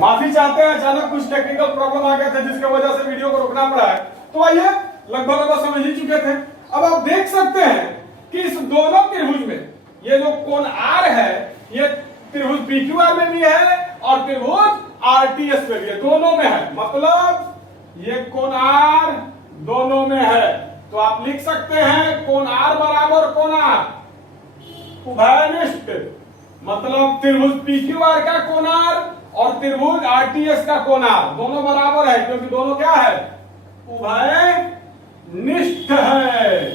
माफी चाहते हैं, अचानक कुछ टेक्निकल प्रॉब्लम आ गया था जिसकी वजह से वीडियो को रोकना पड़ा है। तो आइए, लगभग समझ ही चुके थे। अब आप देख सकते हैं कि इस दोनों त्रिभुज में ये जो कोण आर है, ये त्रिभुज पीक्यूआर में भी है और त्रिभुज आरटीएस में भी है, दोनों में है। मतलब ये कोण आर दोनों में है। तो आप लिख सकते हैं कोण आर बराबर कोण आर उभयनिष्ठ। मतलब त्रिभुज पीक्यूआर का कोण आर और त्रिभुज आरटीएस का कोण आर दोनों बराबर है, क्योंकि दोनों क्या है? उभयनिष्ठ है।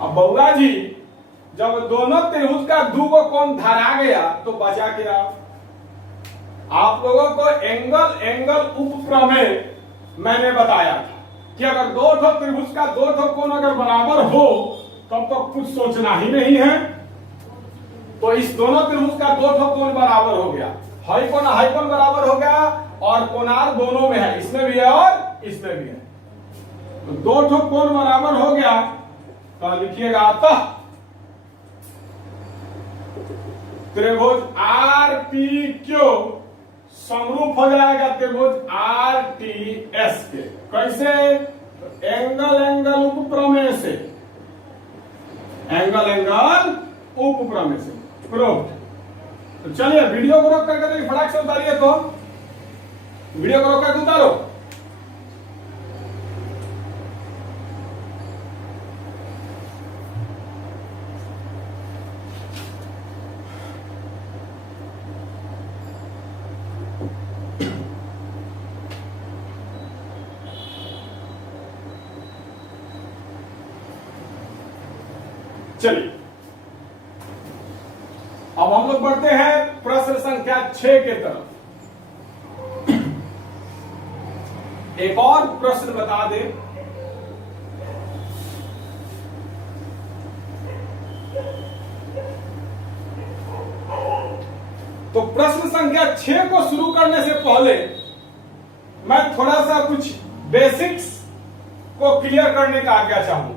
अब बउआ जी, जब दोनों त्रिभुज का दूगो कोण धरा गया तो बचा क्या? आप लोगों को एंगल एंगल उपप्रमेय मैंने बताया था कि अगर दो ठो त्रिभुज का दो ठो कोण अगर बराबर हो तब तो कुछ सोचना ही नहीं है। तो इस दोनों त्रिभुज का दो ठो कोण बराबर हो गया, हाइपोन बराबर हो गया और कोणार दोनों में है, इसमें भी है और इसमें भी है। तो दो ठो कोण बराबर हो गया तो लिखिएगा अतः त्रिभुज आर पी क्यू समरूप हो जाएगा त्रिभुज आर टी एस के। कैसे? एंगल एंगल उपप्रमेय से, एंगल एंगल उपप्रमेय से प्रूफ। तो चलिए वीडियो को रोक करके तो फटाक से उतारिए। तो वीडियो को रोक करके उतारो। चलिए अब हम लोग बढ़ते हैं प्रश्न संख्या 6 के तरफ। एक और प्रश्न बता दें। तो प्रश्न संख्या 6 को शुरू करने से पहले मैं थोड़ा सा कुछ बेसिक्स को क्लियर करने का आज्ञा चाहूंगा।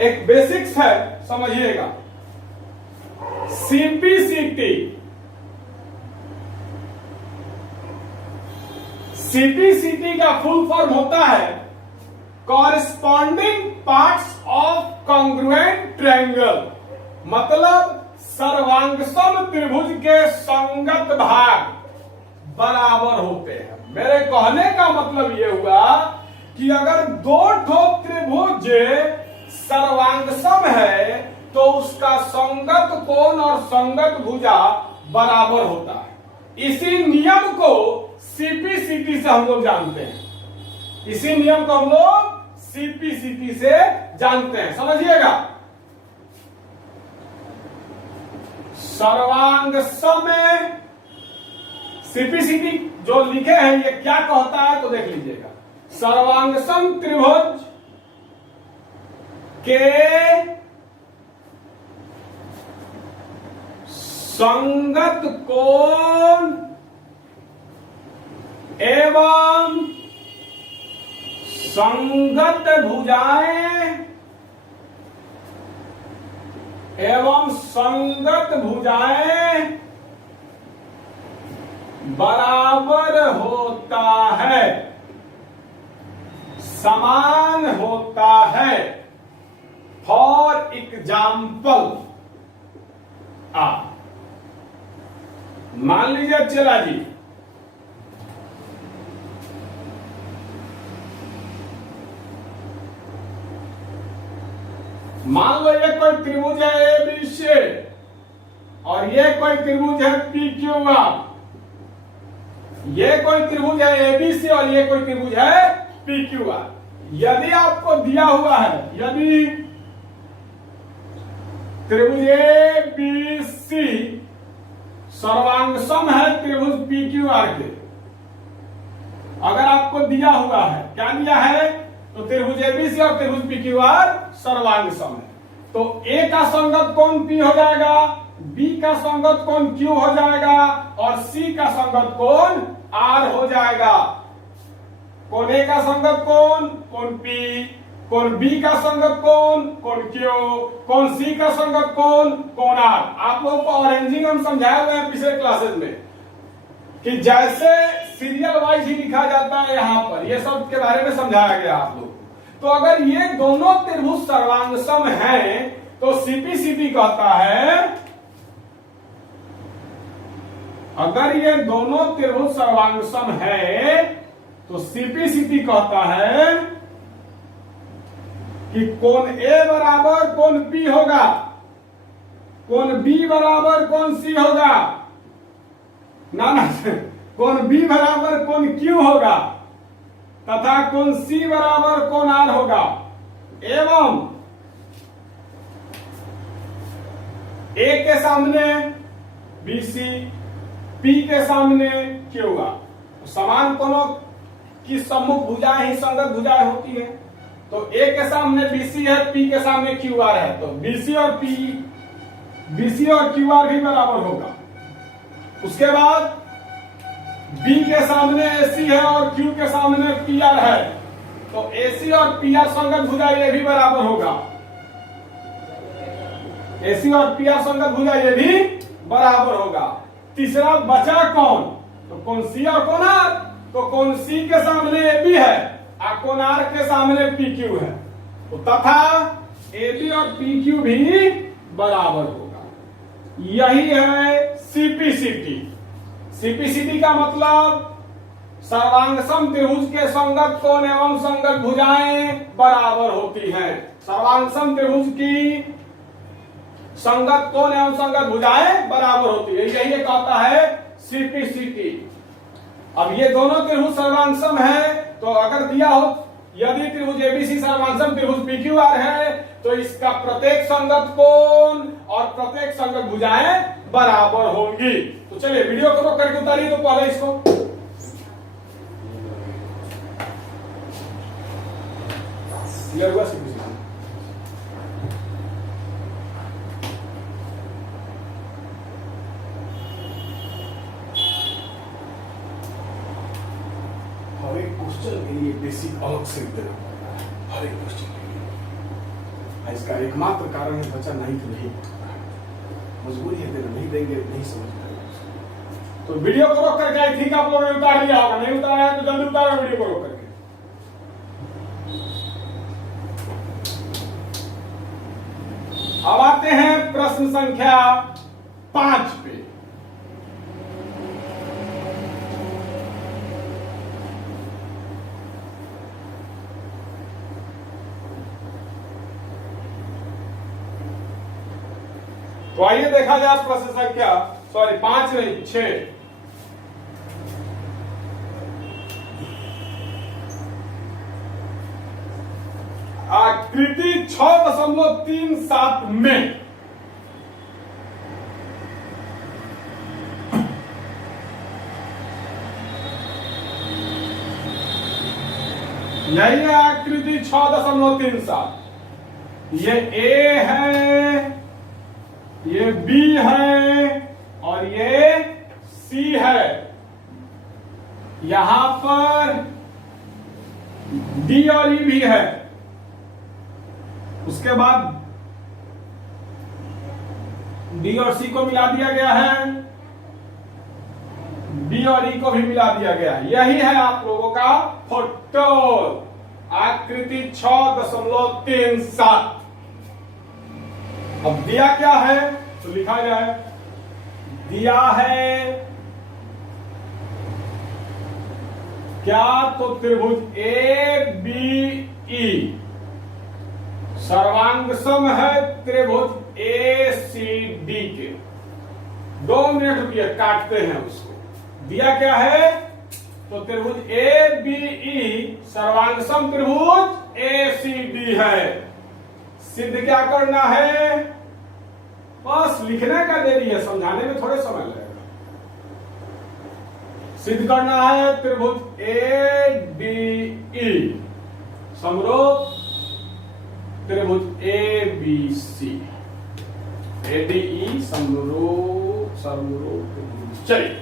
एक बेसिक्स है, समझिएगा। सीपीसीटी, सीपीसीटी का फुल फॉर्म होता है corresponding parts of congruent triangle. मतलब सर्वांगसम त्रिभुज के संगत भाग बराबर होते हैं। मेरे कहने का मतलब यह हुआ कि अगर दो ठो त्रिभुज सर्वांगसम है तो उसका संगत कोण और संगत भुजा बराबर होता है। इसी नियम को सीपीसीटी से हम लोग जानते हैं। इसी नियम को हम लोग सीपीसीटी से जानते हैं, समझिएगा। सर्वांगसम सीपीसीटी जो लिखे हैं ये क्या कहता है तो देख लीजिएगा। सर्वांगसम त्रिभुज के संगत कोण एवं संगत भुजाएं बराबर होता है, समान होता है। फॉर एग्जाम्पल मान लीजिए चला जी, मान लो ये कोई त्रिभुज है एबीसी और ये कोई त्रिभुज है पीक्यूआर। ये कोई त्रिभुज है एबीसी और ये कोई त्रिभुज है पीक्यूआर। यदि आपको दिया हुआ है, यदि त्रिभुज एबीसी सर्वांगसम है त्रिभुज पीक्यूआर के, अगर आपको दिया हुआ है, क्या दिया है? तो त्रिभुज एबीसी और त्रिभुज पीक्यूआर सर्वांगसम है, तो ए का संगत कोण पी हो जाएगा, बी का संगत कोण क्यू हो जाएगा और सी का संगत कोण आर हो जाएगा। कोण ए का संगत कोण पी, कोण बी का संगत कोण क्यू, कोण सी का संगत कोण आर। आप लोगों को ऑरेंजिंग हम समझाए हुए हैं पिछले क्लासेस में। कि जैसे सीरियल वाइज ही लिखा जाता है यहां पर, ये सब के बारे में समझाया गया आप लोग। तो अगर ये दोनों त्रिभुज सर्वांग सम हैं तो सीपीसीटी कहता है, अगर ये दोनों त्रिभुज सर्वांग सम है तो सीपीसीटी कहता है कि कोण ए बराबर कोण पी होगा, कोण बी बराबर कोण सी होगा, ना कोण बी बराबर कोण क्यू होगा तथा कोण सी बराबर कोण आर होगा, एवं ए के सामने बीसी, पी के सामने क्यू आर। समान कोणों की सम्मुख भुजाएं ही संगत भुजाएं होती है। तो ए के सामने बीसी है, पी के सामने क्यू आर है, तो बीसी और क्यू आर भी बराबर होगा। उसके बाद बी के सामने एसी है और क्यू के सामने पी आर है, तो एसी और पी आर संगत भुजा ये भी बराबर होगा, एसी और पी आर संगत भुजा ये भी बराबर होगा। तीसरा बचा कौन, तो कौन सी और कौन आर, तो कौन सी के सामने ए बी है और कौन आर के सामने पी क्यू है, तो तथा ए बी और पी क्यू भी बराबर होगा। यही है सीपीसीटी। सीपीसीटी का मतलब सर्वांगसम त्रिभुज के संगत कोण एवं संगत भुजाएं बराबर होती हैं। सर्वांगसम त्रिभुज की संगत कोण एवं संगत भुजाएं बराबर होती है, यही कहता है सीपीसीटी। अब ये दोनों त्रिभुज सर्वांगसम है, तो अगर दिया हो यदि त्रिभुज एबीसी सर्वांगसम त्रिभुज पीक्यूआर है तो इसका प्रत्येक संगत कोण और प्रत्येक संगत भुजाएं बराबर होंगी। तो चलिए वीडियो को रोक करके उतारिए, तो पहले इसको क्लियर हुआ सीपीसीटी। हर एक क्वेश्चन के लिए बेसिक अलग से देना पड़ता है, हर एक क्वेश्चन के लिए। इसका एकमात्र कारण है बच्चा नहीं तो नहीं, मजबूरी है देना, नहीं देंगे नहीं समझ पाएगा। तो वीडियो को रोक करके आई थिंक आप लोगों ने उतार लिया होगा, नहीं उतारा है तो जल्दी उतारो वीडियो को रोक करके। अब आते हैं प्रश्न संख्या 5 पे। तो आइए देखा जाए प्रश्न संख्या 5 नहीं 6। आकृति 6.37 में यही है आकृति 6.37। ये ए है, ये बी है और ये सी है। यहां पर डी और ई भी है। उसके बाद डी और सी को मिला दिया गया है, बी और ई को भी मिला दिया गया है। यही है आप लोगों का फोटो, आकृति 6.37। अब दिया क्या है तो लिखा जाए, दिया है क्या, तो त्रिभुज ए बी ई सर्वांगसम है त्रिभुज ए सी डी के। 2 मिनट रुपये काटते हैं उसको। दिया क्या है तो त्रिभुज ए बी ई सर्वांगसम त्रिभुज ए सी डी है। सिद्ध क्या करना है, बस लिखने का देरी है, समझाने में थोड़े समय लगेगा। सिद्ध करना है त्रिभुज ए डी ई समरूप त्रिभुज ए B C, A D E समरूप त्रिभुज। चलिए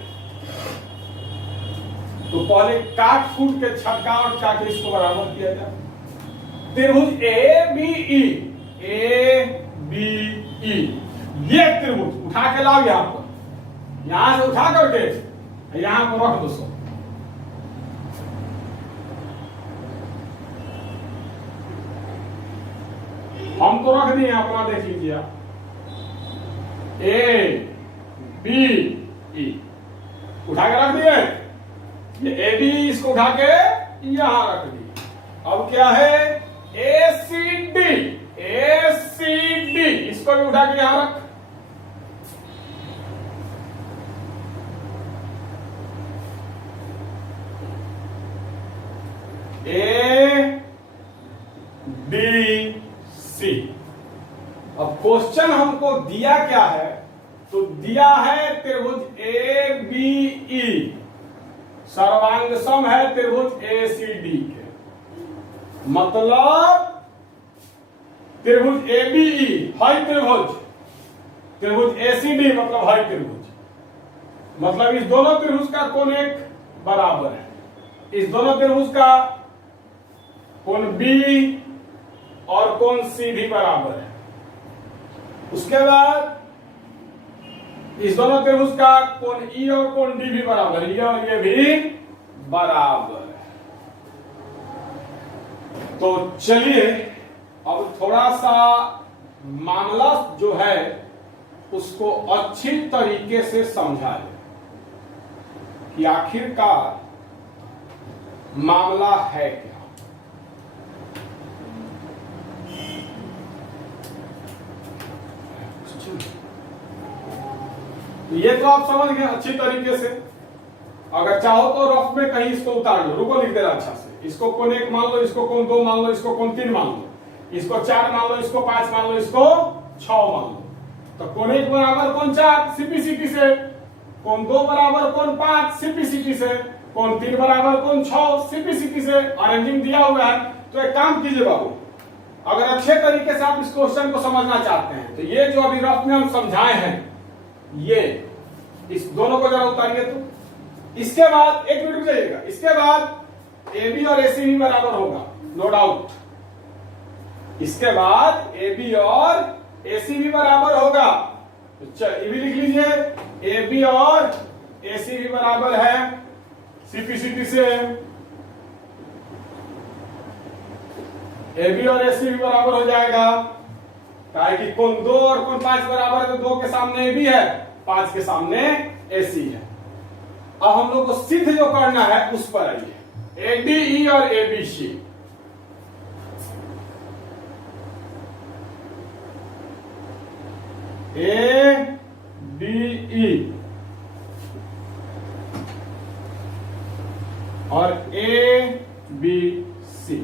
तो पहले काट फूट के छटका और चाके इसको बराबर किया जाए। त्रिभुज A B E, A B E ये त्रिभुज उठा के लाओ, यहां पर यहां से उठा करके यहां पर रख दो 100। हम तो रख दिए, अपना देख लीजिए आप। ए बी ई उठा के रख दिए, ये ए बी इसको उठा के यहां रख दिए। अब क्या है, ए सी डी, ए सी डी इसको भी उठा के यहां रख। A B C. अब क्वेश्चन हमको दिया क्या है, तो दिया है त्रिभुज ए बी ई सर्वांग सम है त्रिभुज ए सी डी के। मतलब त्रिभुज ए बी ई है त्रिभुज, त्रिभुज ए सी डी मतलब है त्रिभुज। मतलब इस दोनों त्रिभुज का कोण एक बराबर है, इस दोनों त्रिभुज का कोण बी और कोण सी भी बराबर है। उसके बाद इस दोनों त्रिभुज का कोण ई और कोण डी भी बराबर है, और ये भी बराबर है। तो चलिए अब थोड़ा सा मामला जो है उसको अच्छी तरीके से समझा लें कि आखिरकार मामला है क्या। ये तो आप समझ गए अच्छी तरीके से। अगर चाहो तो रफ में कहीं इसको उतार लो, रुको लिख देना अच्छा से। इसको कोण 1 मान लो, इसको कोण 2 मान लो, इसको कोण 3 मान लो, इसको 4 मान लो, इसको 5 मान लो, इसको 6 मान लो। तो कोण 1 बराबर कोण 4 सीपी से, कोण 2 बराबर कोण 5 सीपी से, कोण 3 बराबर कोण 6 सीपी से। अरेंजिंग दिया हुआ है। तो एक काम कीजिए बाबू, अगर अच्छे तरीके से आप इस क्वेश्चन को समझना चाहते हैं तो ये जो अभी रफ में हम समझाए हैं, ये इस दोनों को जरा उतारिए। तो इसके बाद एक मिनट रुक जाइएगा, इसके बाद ए बी और ए सी भी बराबर होगा, नो डाउट। इसके बाद ए बी और ए सी भी बराबर होगा। तो चल ये भी लिख लीजिए, ए बी और ए सी भी बराबर है सीपी से। ए बी और ए सी भी बराबर हो जाएगा, काहे कि कोण 2 और कोण 5 बराबर है, तो 2 के सामने ए बी है, 5 के सामने ए सी है। अब हम लोग को सिद्ध जो करना है उस पर आइए, ए डी ई और ए B C. A D E और ए बी सी,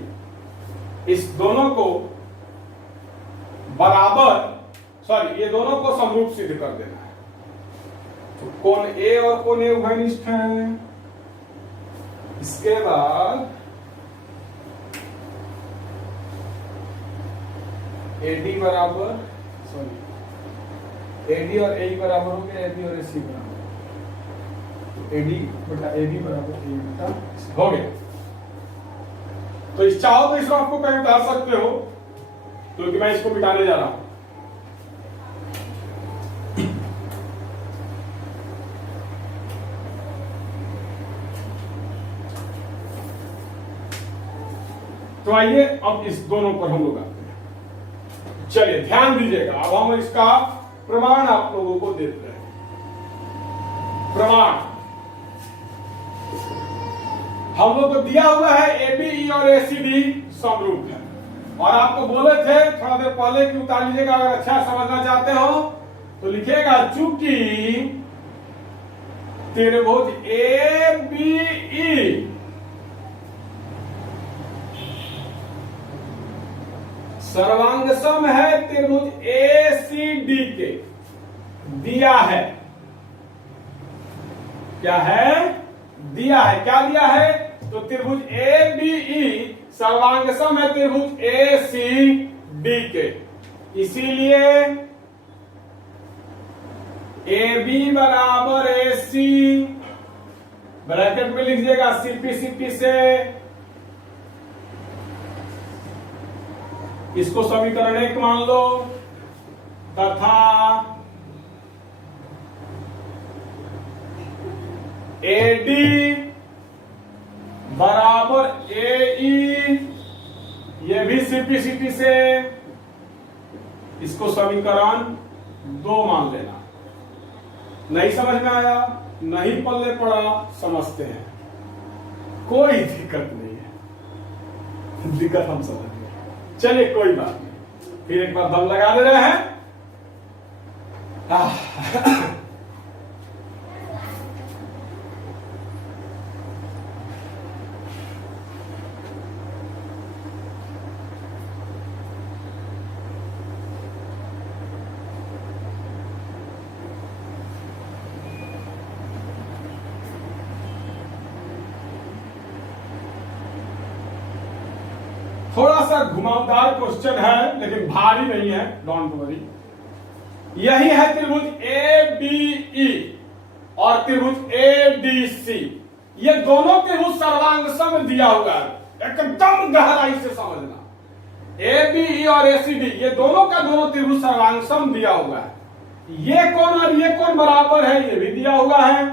इस दोनों को बराबर, सॉरी ये दोनों को समरूप सिद्ध कर देना है। तो कोण ए और कोण ए उभयनिष्ठ है। इसके बाद एडी बराबर, सॉरी एडी और ए बराबर हो गया, एबी और एसी बराबर, एडी बटा एबी बराबर ए बटा हो गया। तो इस चाहो तो इसको आपको कहीं उतार सकते हो, क्योंकि मैं इसको मिटाने जा रहा हूं। तो आइए अब इस दोनों पर हम लोग आते हैं। चलिए ध्यान दीजिएगा, अब हम इसका प्रमाण आप लोगों को देते हैं। प्रमाण हम लोग को दिया हुआ है ए बी ई और ए सी डी समरूप है, और आपको बोले थे थोड़ा देर पहले कि उतार लीजिएगा। अगर अच्छा समझना चाहते हो तो लिखिएगा, चूंकि त्रिभुज ए बी ई सर्वांगसम है त्रिभुज ए सी डी के, दिया है, क्या है, दिया है, क्या दिया है, तो त्रिभुज ए बी ई सर्वांगसम है त्रिभुज ए सी डी के। इसीलिए ए बी बराबर ए सी, ब्रैकेट में लिख दीजिएगा सीपी से। इसको समीकरण 1 मान लो, तथा AD बराबर AE, ये भी सिंप्लिसिटी से इसको समीकरण 2 मान लेना। नहीं समझ में आया, नहीं पल्ले पड़ा, समझते हैं, कोई दिक्कत नहीं है। दिक्कत हम समझ गए, चलिए कोई बात नहीं। फिर एक बार दम लगा दे रहे हैं। थोड़ा सा घुमावदार क्वेश्चन है लेकिन भारी नहीं है, डोंट वरी। यही है त्रिभुज ABE और त्रिभुज ADC। ये दोनों त्रिभुज सर्वांग सम दिया हुआ है, एकदम गहराई से समझना। ABE और ACD ये दोनों का दोनों त्रिभुज सर्वांग सम दिया हुआ है। ये कोण और ये कोण बराबर है, ये भी दिया हुआ है।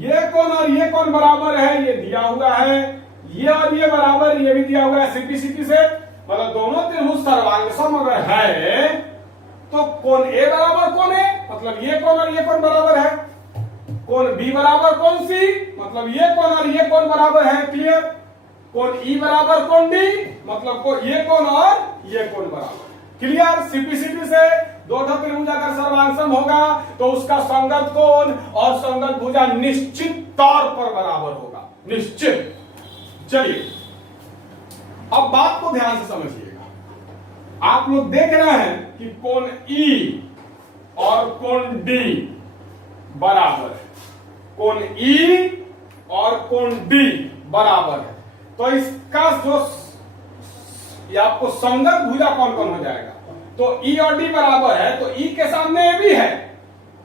ये कोण और ये कोण बराबर है, ये दिया हुआ है। ये और ये बराबर, ये भी दिया हुआ है। सिंप्लिसिटी से मतलब दोनों त्रिभुज सर्वांग सम अगर है तो कोण A बराबर कोण A, मतलब ये कोण और ये कोण बराबर है। कोण B बराबर कोण C, मतलब ये कोण और ये कोण बराबर है। क्लियर? कोण E बराबर कोण D, मतलब ये कोण और ये कोण बराबर। क्लियर? सिंप्लिसिटी से दो त्रिभुज अगर सर्वांग सम होगा तो उसका संगत कोण और संगत भुजा निश्चित तौर पर बराबर होगा, निश्चित। चलिए अब बात को ध्यान से समझिएगा। आप लोग देख रहे हैं कि कोण E और कोण D बराबर है, कोण E और कोण D बराबर है। तो इसका जो ये आपको संगत भुजा कौन कौन हो जाएगा? तो E और D बराबर है तो E के सामने AB है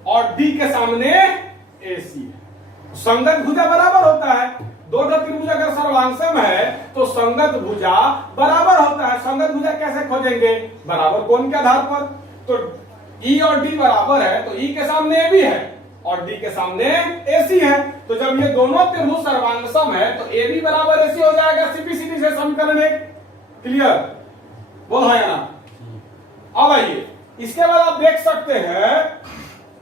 और D के सामने AC है। संगत भुजा बराबर होता है। दो त्रिभुज अगर सर्वांग सम है तो संगत भुजा बराबर होता है। संगत भुजा कैसे खोजेंगे? बराबर कोण के आधार पर। तो E और D बराबर है तो E के सामने AB है और D के सामने AC है। तो जब ये दोनों त्रिभुज सर्वांग सम है तो AB बराबर AC हो जाएगा, सिंप्लिसिटी से समीकरण 1। क्लियर? बोल है ना? अब आइए, इसके बाद आप देख सकते हैं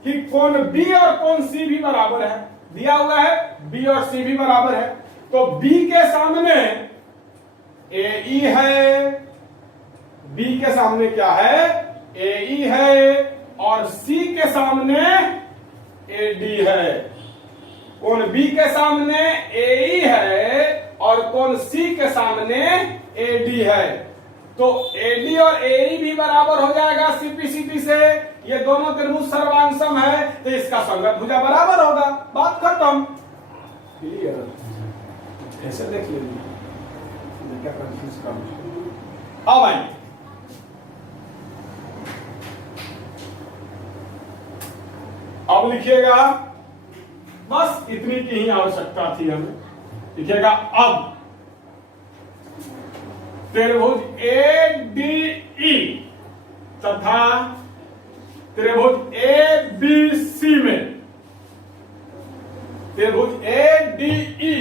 कि कोण B और कोण C भी बराबर है, दिया हुआ है। B और C भी बराबर है तो B के सामने AE है, B के सामने क्या है? AE है और C के सामने AD है। कोण B के सामने AE है और कोण C के सामने AD है। तो AD और AE भी बराबर हो जाएगा सिंप्लिसिटी से। ये दोनों त्रिभुज सर्वांग सम है तो इसका संगत भुजा बराबर होगा। बात खत्म। क्लियर? ऐसे देख लीजिए, क्या कंफ्यूज कर। अब आइए, अब लिखिएगा, बस इतनी की ही आवश्यकता थी हमें। लिखिएगा अब त्रिभुज ADE तथा त्रिभुज ABC में, त्रिभुज ADE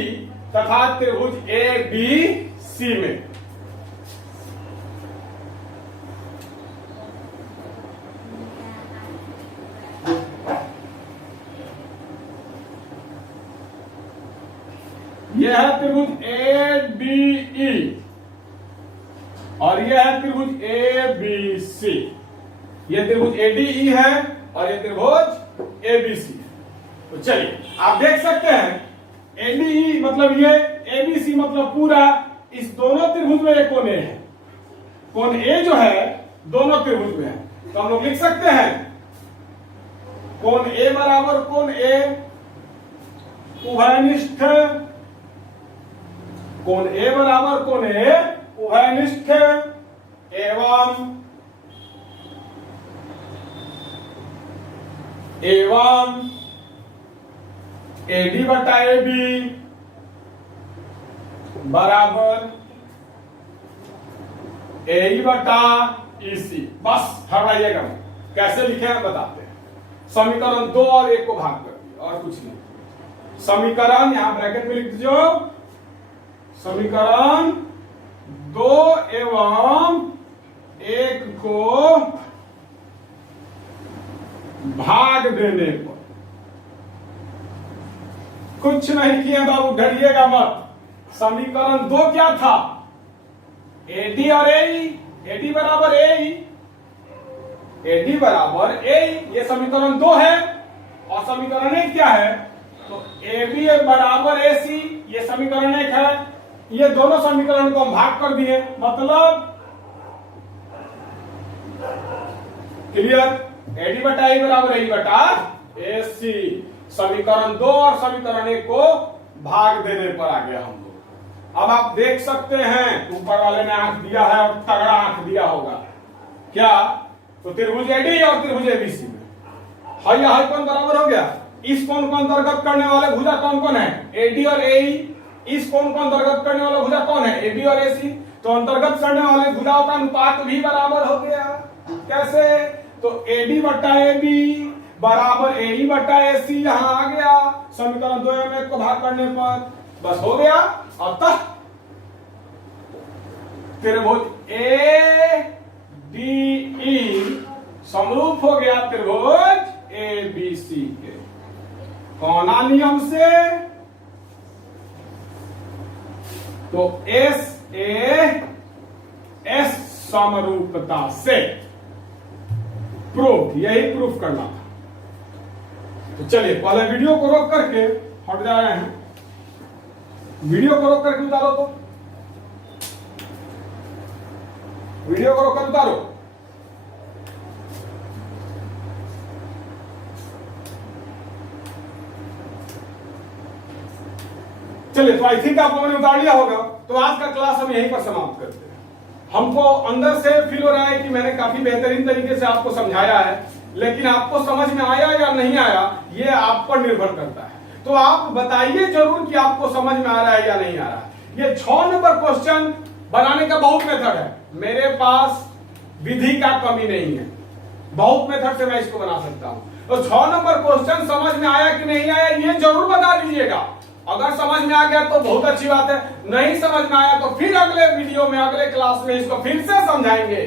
तथा त्रिभुज ABC में यह है त्रिभुज ADE और यह है त्रिभुज ABC। ये त्रिभुज ADE है और ये त्रिभुज ABC है। तो चलिए आप देख सकते हैं ADE मतलब ये, ABC मतलब पूरा। इस दोनों त्रिभुज में एक कोण A है। कोण A जो है दोनों त्रिभुज में है तो हम लोग लिख सकते हैं कोण A बराबर कोण A उभयनिष्ठ, कोण A बराबर कोण A उभयनिष्ठ एवं AD बटा AB बराबर AE बटा EC। बस हटाइएगा, कैसे लिखे हैं बताते हैं। समीकरण 2 और 1 को भाग कर दिया और कुछ नहीं। समीकरण यहां ब्रैकेट में लिख दीजिए, समीकरण 2 एवं 1 को भाग देने पर, कुछ नहीं किए बाबू, डरिएगा मत। समीकरण 2 क्या था? एडी और एई, एडी बराबर एई, एडी बराबर एई, ये समीकरण 2 है। और समीकरण 1 क्या है? तो एबी बराबर एसी, ये समीकरण 1 है। ये दोनों समीकरण को हम भाग कर दिए, मतलब क्लियर, एडी बटा ए बराबर ए बटा एसी। समीकरण 2 और समीकरण 1 को भाग देने पर आ गया हम लोग। अब आप देख सकते हैं ऊपर वाले ने आंख दिया है और तगड़ा आंख दिया होगा क्या? तो त्रिभुज एडी और त्रिभुज एबीसी में हाई हाई कोण बराबर हो गया। इस कोण को अंतर्गत करने वाले भुजा कौन कौन है? एडी और एई। इस कोण को अंतर्गत करने वाला भुजा कौन है? एबी और एसी। तो अंतर्गत करने वाले भुजाओं का अनुपात भी बराबर हो गया। कैसे? तो एडी बटा एबी बराबर एई बटा एसी, यहां आ गया समीकरण 2 में 1 को भाग करने पर, बस हो गया। अतः त्रिभुज ए डी ई समरूप हो गया त्रिभुज ए बी सी के। कौना नियम से? तो एस ए एस समरूपता से प्रूफ, यही प्रूफ करना था। तो चलिए पहले वीडियो को रोक करके हट जा रहे हैं, वीडियो को रोक करके उतारो, तो वीडियो को रोक कर उतारो। चलिए, तो आई थिंक आप लोगों ने उतार लिया होगा। तो आज का क्लास हम यहीं पर समाप्त करते हैं। हमको अंदर से फील हो रहा है कि मैंने काफी बेहतरीन तरीके से आपको समझाया है, लेकिन आपको समझ में आया या नहीं आया ये आप पर निर्भर करता है। तो आप बताइए जरूर कि आपको समझ में आ रहा है या नहीं आ रहा है। ये 6 नंबर क्वेश्चन बनाने का बहुत मेथड है, मेरे पास विधि का कमी नहीं है, बहुत मेथड से मैं इसको बना सकता हूं। तो 6 नंबर क्वेश्चन समझ में आया कि नहीं आया ये जरूर बता दीजिएगा। अगर समझ में आ गया तो बहुत अच्छी बात है, नहीं समझ में आया तो फिर अगले वीडियो में अगले क्लास में इसको फिर से समझाएंगे।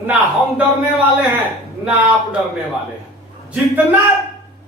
ना हम डरने वाले हैं ना आप डरने वाले हैं। जितना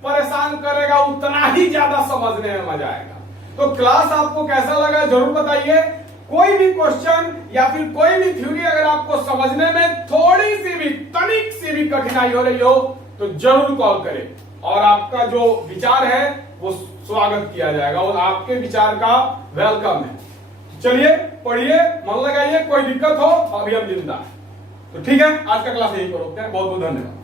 परेशान करेगा उतना ही ज्यादा समझने में मजा आएगा। तो क्लास आपको कैसा लगा जरूर बताइए। कोई भी क्वेश्चन या फिर कोई भी थ्योरी अगर आपको समझने में थोड़ी सी भी तनिक सी भी कठिनाई हो रही हो तो जरूर कॉल करें, और आपका जो विचार है वो स्वागत किया जाएगा और आपके विचार का वेलकम है। चलिए पढ़िए, मन लगाइए, कोई दिक्कत हो अभी हम जिंदा है। तो ठीक है, आज का क्लास यहीं पर रोकते हैं। बहुत बहुत धन्यवाद।